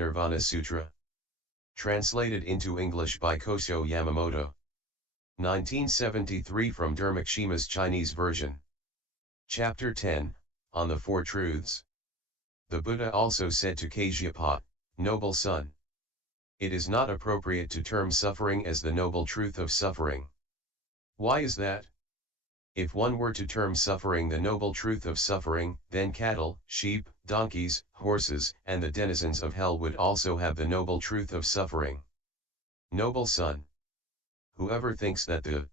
Nirvana Sutra. Translated into English by Kosho Yamamoto. 1973 from Dharmakshema's Chinese version. Chapter 10, On the Four Truths. The Buddha also said to Kasyapa, Noble son, it is not appropriate to term suffering as the noble truth of suffering. Why is that? If one were to term suffering the noble truth of suffering, then cattle, sheep, donkeys, horses, and the denizens of hell would also have the noble truth of suffering. Noble son, whoever thinks that the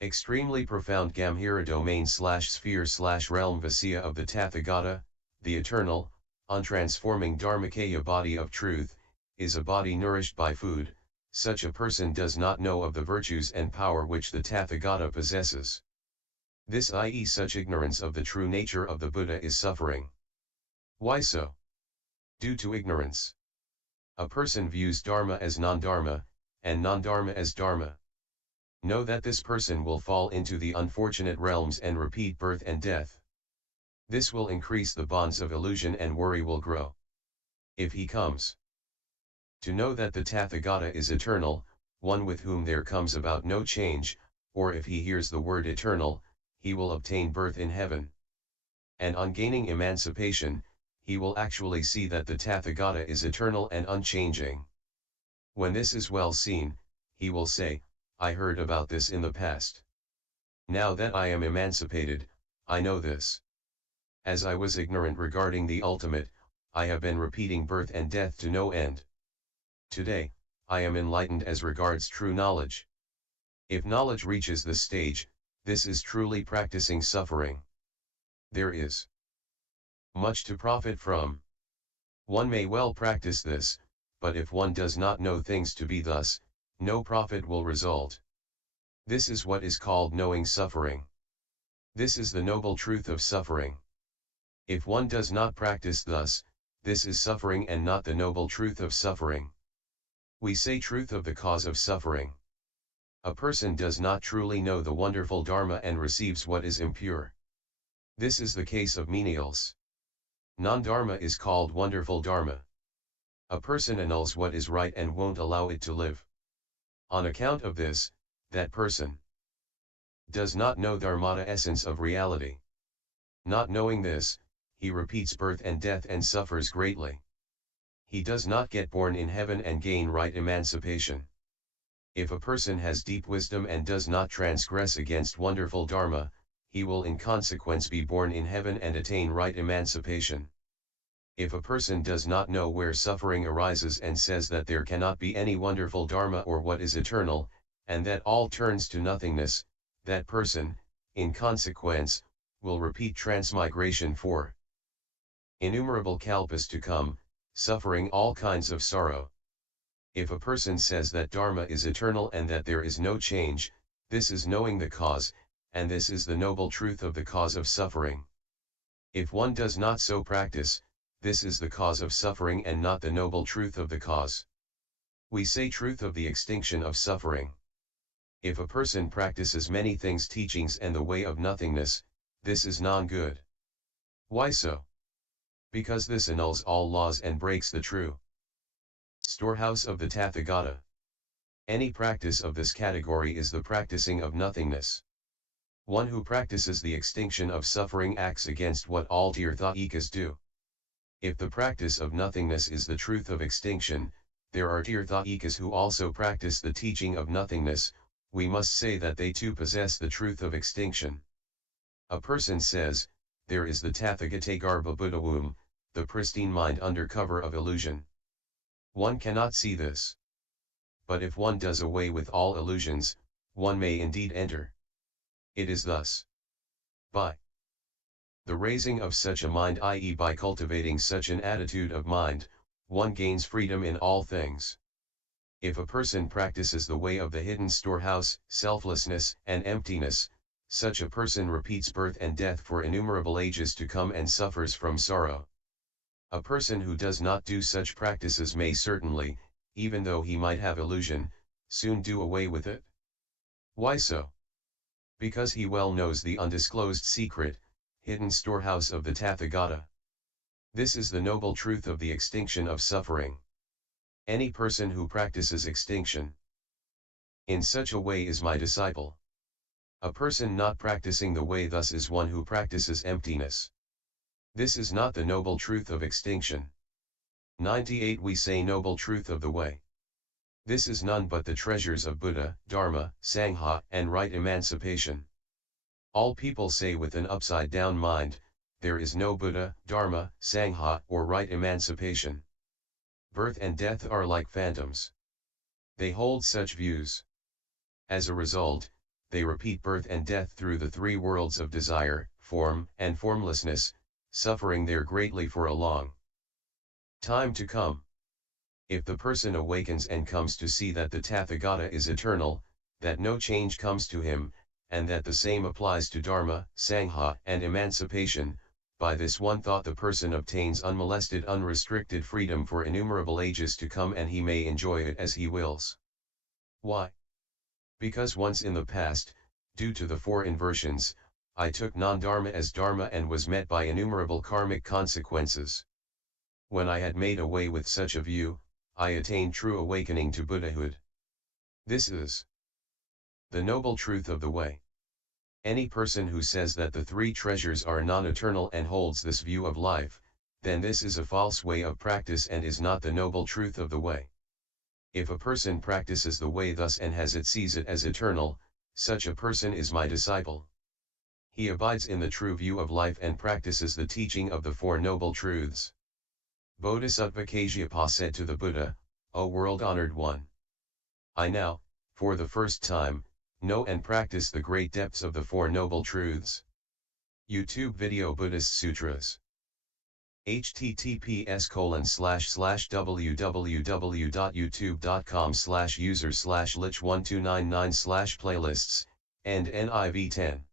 extremely profound gambhira domain/sphere/realm visaya of the Tathagata, the eternal, untransforming Dharmakaya body of truth, is a body nourished by food, such a person does not know of the virtues and power which the Tathagata possesses. This i.e. such ignorance of the true nature of the Buddha is suffering. Why so? Due to ignorance. A person views Dharma as non-Dharma, and non-Dharma as Dharma. Know that this person will fall into the unfortunate realms and repeat birth and death. This will increase the bonds of illusion and worry will grow. If he comes to know that the Tathagata is eternal, one with whom there comes about no change, or if he hears the word eternal, he will obtain birth in heaven. And on gaining emancipation, he will actually see that the Tathagata is eternal and unchanging. When this is well seen, he will say, I heard about this in the past. Now that I am emancipated, I know this. As I was ignorant regarding the ultimate, I have been repeating birth and death to no end. Today, I am enlightened as regards true knowledge. If knowledge reaches this stage, this is truly practicing suffering. There is much to profit from. One may well practice this, but if one does not know things to be thus, no profit will result. This is what is called knowing suffering. This is the noble truth of suffering. If one does not practice thus, this is suffering and not the noble truth of suffering. We say truth of the cause of suffering. A person does not truly know the wonderful Dharma and receives what is impure. This is the case of menials. Non-Dharma is called wonderful Dharma. A person annuls what is right and won't allow it to live. On account of this, that person does not know Dharmata essence of reality. Not knowing this, he repeats birth and death and suffers greatly. He does not get born in heaven and gain right emancipation. If a person has deep wisdom and does not transgress against wonderful Dharma, he will in consequence be born in heaven and attain right emancipation. If a person does not know where suffering arises and says that there cannot be any wonderful Dharma or what is eternal, and that all turns to nothingness, that person, in consequence, will repeat transmigration for innumerable kalpas to come, suffering all kinds of sorrow. If a person says that Dharma is eternal and that there is no change, this is knowing the cause, and this is the noble truth of the cause of suffering. If one does not so practice, this is the cause of suffering and not the noble truth of the cause. We say truth of the extinction of suffering. If a person practices many things teachings and the way of nothingness, this is non-good. Why so? Because this annuls all laws and breaks the true storehouse of the Tathagata. Any practice of this category is the practicing of nothingness. One who practices the extinction of suffering acts against what all Tirthayikas do. If the practice of nothingness is the truth of extinction, there are Tirthayikas who also practice the teaching of nothingness, we must say that they too possess the truth of extinction. A person says, there is the Tathagata Garbha Buddha womb, the pristine mind under cover of illusion. One cannot see this. But if one does away with all illusions, one may indeed enter. It is thus. By the raising of such a mind, i.e. by cultivating such an attitude of mind, one gains freedom in all things. If a person practices the way of the hidden storehouse, selflessness and emptiness, such a person repeats birth and death for innumerable ages to come and suffers from sorrow. A person who does not do such practices may certainly, even though he might have illusion, soon do away with it. Why so? Because he well knows the undisclosed secret, hidden storehouse of the Tathagata. This is the noble truth of the extinction of suffering. Any person who practices extinction in such a way is my disciple. A person not practicing the way thus is one who practices emptiness. This is not the noble truth of extinction. 98 We say noble truth of the way. This is none but the treasures of Buddha, Dharma, Sangha, and right emancipation. All people say with an upside-down mind, there is no Buddha, Dharma, Sangha, or right emancipation. Birth and death are like phantoms. They hold such views. As a result, they repeat birth and death through the three worlds of desire, form, and formlessness, suffering there greatly for a long time to come. If the person awakens and comes to see that the Tathagata is eternal, that no change comes to him, and that the same applies to Dharma, Sangha, and emancipation, by this one thought the person obtains unmolested unrestricted freedom for innumerable ages to come, and he may enjoy it as he wills. Why? Because once in the past, due to the four inversions, I took non-Dharma as Dharma and was met by innumerable karmic consequences. When I had made away with such a view, I attained true awakening to Buddhahood. This is the noble truth of the way. Any person who says that the three treasures are non-eternal and holds this view of life, then this is a false way of practice and is not the noble truth of the way. If a person practices the way thus and sees it as eternal, such a person is my disciple. He abides in the true view of life and practices the teaching of the Four Noble Truths. Bodhisattva Kasyapa said to the Buddha, O world-honored one, I now, for the first time, know and practice the great depths of the Four Noble Truths. YouTube video Buddhist Sutras. https://www.youtube.com/user/lich1299/playlists, and NIV 10.